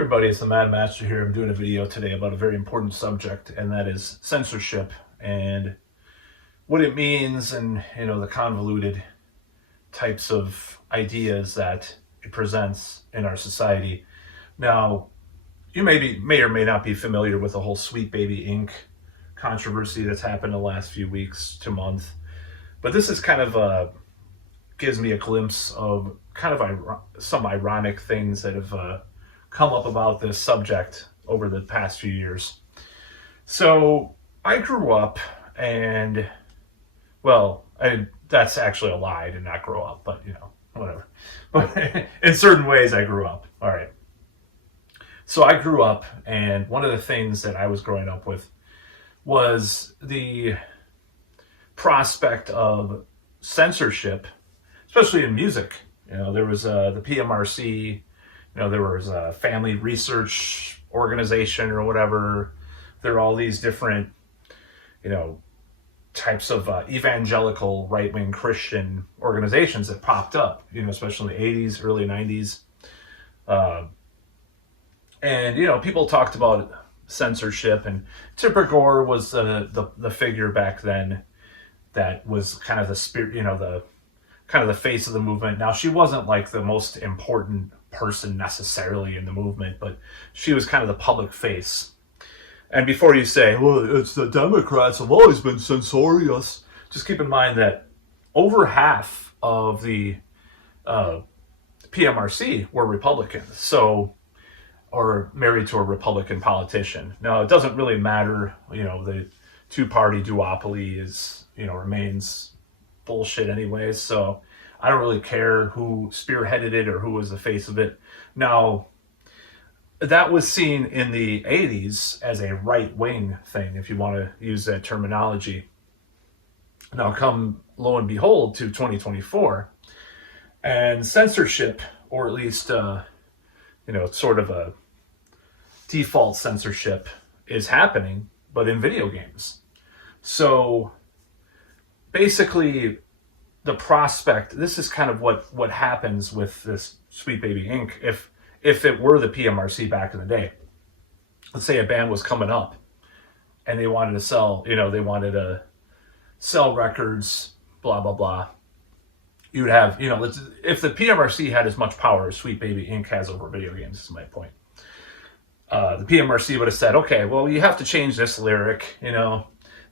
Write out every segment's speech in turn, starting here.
Hey everybody, it's the Mad Master here. I'm doing a video today about a very important subject, and that is censorship and what it means, and the convoluted types of ideas that it presents in our society. Now, you may or may not be familiar with the whole Sweet Baby Inc. controversy that's happened the last few weeks to month, but this is kind of gives me a glimpse of kind of some ironic things that have come up about this subject over the past few years. So I grew up, and that's actually a lie. I did not grow up, but whatever. But in certain ways, I grew up. All right. So I grew up, and one of the things that I was growing up with was the prospect of censorship, especially in music. There was the PMRC. There was a family research organization or whatever. There are all these different, types of evangelical right-wing Christian organizations that popped up, especially in the 80s, early 90s. And people talked about censorship, and Tipper Gore was the figure back then that was kind of the spirit, the kind of the face of the movement. Now, she wasn't like the most important person necessarily in the movement, but she was kind of the public face. And before you say, well, it's the Democrats have always been censorious, just keep in mind that over half of the PMRC were Republicans, or married to a Republican politician. Now, it doesn't really matter, the two-party duopoly remains bullshit anyways, so I don't really care who spearheaded it or who was the face of it. Now, that was seen in the 80s as a right-wing thing, if you want to use that terminology. Now, come lo and behold to 2024, and censorship, or at least, sort of a default censorship is happening, but in video games. So, basically, the prospect, this is kind of what happens with this Sweet Baby Inc. If it were the PMRC back in the day. Let's say a band was coming up and they wanted to sell, records, blah, blah, blah. You would have, if the PMRC had as much power as Sweet Baby Inc. has over video games, is my point. The PMRC would have said, okay, well, you have to change this lyric,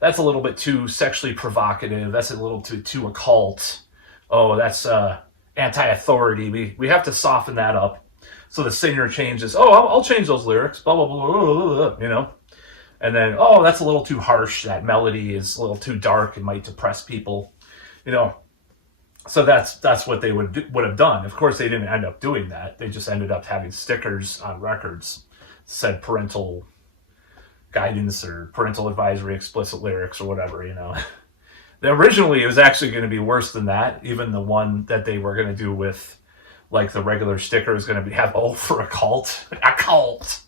that's a little bit too sexually provocative. That's a little too occult. Oh, that's anti-authority. We have to soften that up. So the singer changes. Oh, I'll change those lyrics. Blah, blah, blah, blah, blah, And then, oh, that's a little too harsh. That melody is a little too dark. It might depress people. So that's what they would have done. Of course, they didn't end up doing that. They just ended up having stickers on records said parental guidance or parental advisory, explicit lyrics, or whatever. Originally, it was actually going to be worse than that. Even the one that they were going to do with, like, the regular sticker is going to have for a cult. A cult.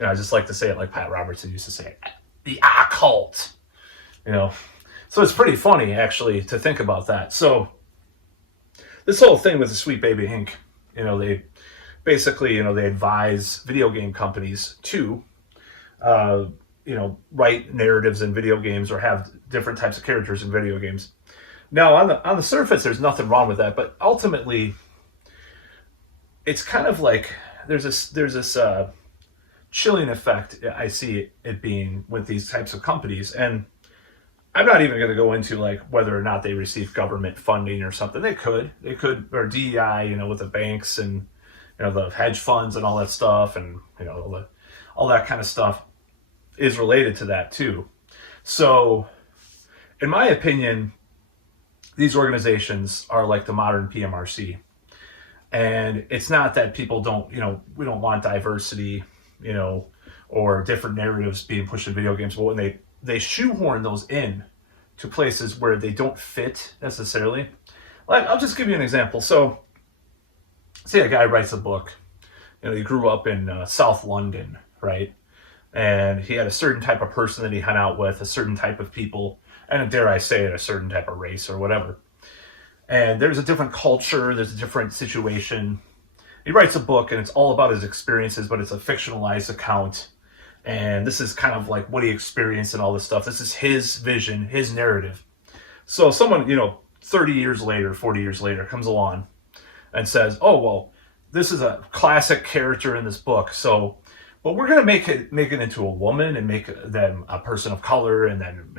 I just like to say it like Pat Robertson used to say it. The occult. So it's pretty funny, actually, to think about that. So this whole thing with the Sweet Baby Inc., they basically, they advise video game companies to write narratives in video games or have different types of characters in video games. Now, on the surface, there's nothing wrong with that, but ultimately, it's kind of like there's this chilling effect I see it being with these types of companies, and I'm not even going to go into like whether or not they receive government funding or something. They could, or DEI, with the banks and the hedge funds and all that stuff, and all that kind of stuff is related to that too. So, in my opinion, these organizations are like the modern PMRC. And it's not that people don't, we don't want diversity, or different narratives being pushed in video games, but when they shoehorn those in to places where they don't fit necessarily. Like, I'll just give you an example. So, say a guy writes a book, he grew up in South London, right? And he had a certain type of person that he hung out with, a certain type of people, and dare I say it, a certain type of race or whatever. And there's a different culture, there's a different situation, he writes a book and it's all about his experiences, but it's a fictionalized account. And this is kind of like what he experienced and all this stuff. This is his vision, his narrative. So someone, 30 years later, 40 years later comes along and says, oh, well, this is a classic character in this book. So, but we're going to make it into a woman and make them a person of color and then,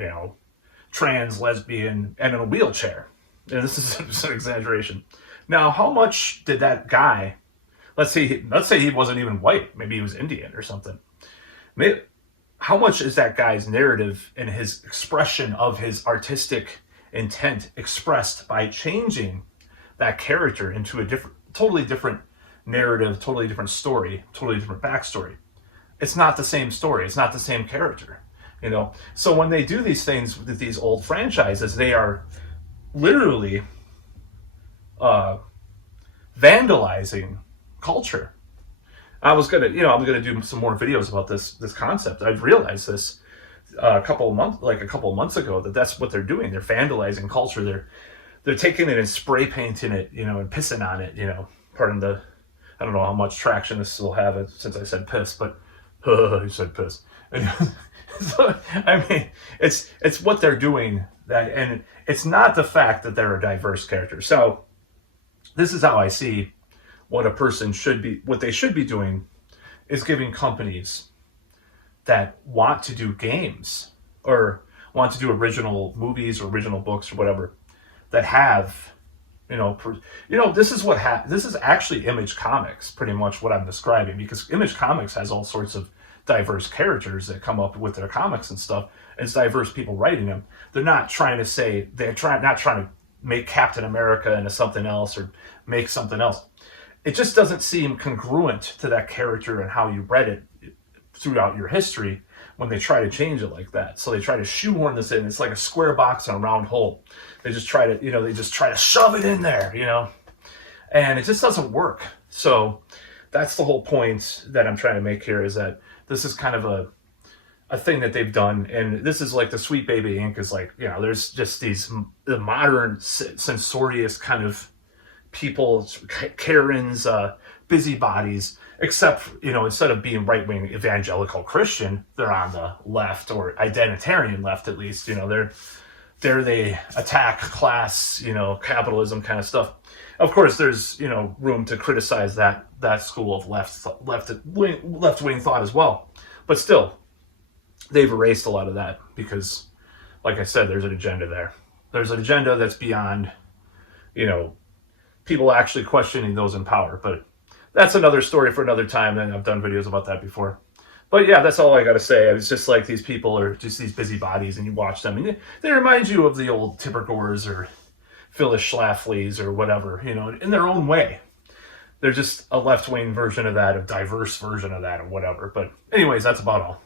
trans, lesbian, and in a wheelchair. And this is just an exaggeration. Now, how much did that guy, let's say he wasn't even white, maybe he was Indian or something. How much is that guy's narrative and his expression of his artistic intent expressed by changing that character into a totally different narrative, totally different story, totally different backstory? It's not the same story. It's not the same character, So when they do these things with these old franchises, they are literally vandalizing culture. I'm gonna do some more videos about this concept. I've realized this a couple of months ago that's what they're doing. They're vandalizing culture. They're taking it and spray painting it, and pissing on it. Pardon the, I don't know how much traction this will have since I said piss, but he said piss. So, I mean, it's what they're doing and it's not the fact that they're a diverse character. So this is how I see what they should be doing is giving companies that want to do games or want to do original movies or original books or whatever that have, this is actually Image Comics, pretty much what I'm describing, because Image Comics has all sorts of diverse characters that come up with their comics and stuff. It's diverse people writing them. They're not trying to make Captain America into something else or make something else. It just doesn't seem congruent to that character and how you read it throughout your history when they try to change it like that. So they try to shoehorn this in. It's like a square box in a round hole. They just try to shove it in there, and it just doesn't work. So that's the whole point that I'm trying to make here, is that this is kind of a thing that they've done. And this is like the Sweet Baby Inc. is like, there's just the modern censorious kind of people, Karens, busybodies, except, instead of being right-wing evangelical Christian, they're on the left, or identitarian left at least. They attack class, capitalism kind of stuff. Of course, there's, room to criticize that school of left-wing thought as well. But still, they've erased a lot of that because, like I said, there's an agenda there. There's an agenda that's beyond, people actually questioning those in power. But that's another story for another time, and I've done videos about that before. But yeah, that's all I got to say. It's just like these people are just these busybodies, and you watch them, and they remind you of the old Tipper Gores or Phyllis Schlafly's or whatever, in their own way. They're just a left-wing version of that, a diverse version of that, or whatever. But anyways, that's about all.